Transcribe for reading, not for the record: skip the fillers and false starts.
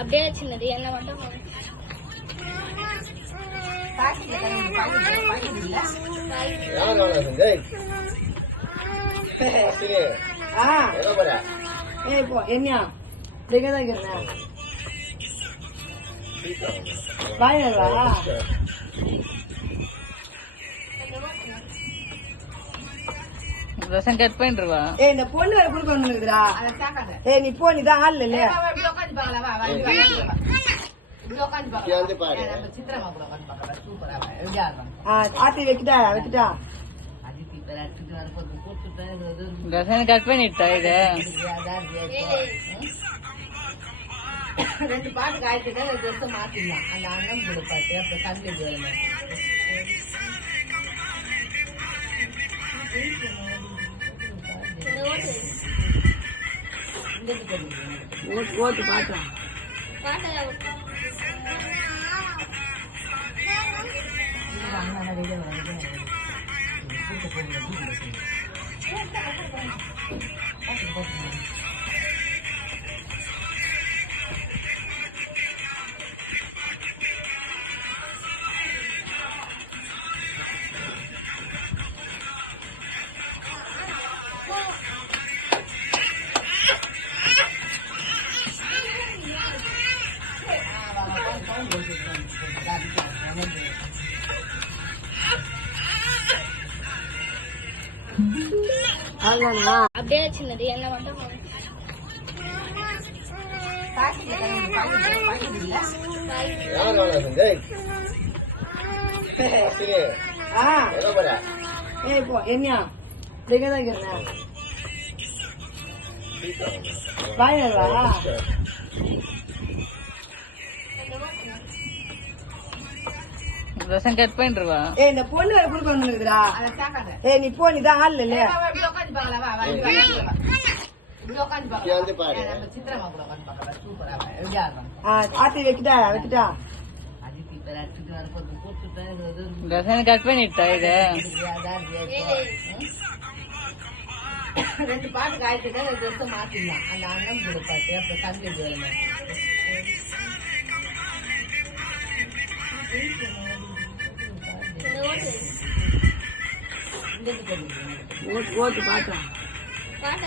அப்படியே சின்னது என்ன மட்டும் என்ன ரசம் கட் பண்ணிடுவா. இந்த பொண்ணு வேற குடுக்கணும்னுக்குதுடா. நீ போ, நீ தான் ஆள் இல்ல. ஆத்தி வைக்கிட்டா வைக்கிட்டா ரசம் கட் பண்ணிட்டா. இது 2 பாட்டு காய்ச்சிட்டா மாத்திடலாம். அந்த அண்ணன் கூட பாட்டு அப்புறம் கல்வி ஓட்டு பாக்கலாம். அப்படியே சின்னது என்ன மட்டும் என்ன ரசம் கட் பண்ணிடுவா. இந்த பொண்ணு வேற குடுக்கணும்னுக்குதுடா. நீ போ, நீ தான் ஆள் இல்ல. ஆத்தி வைக்கிட்டா வைக்கிட்டா ரசம் கட் பண்ணிட்டா. இது 2 பாட்டு காய்ச்சிட்டா மாத்திடலாம். அந்த அண்ணன் கூட பாட்டு அப்புறம் கல்வி ஓட்டு பாக்கலாம். பாட்டு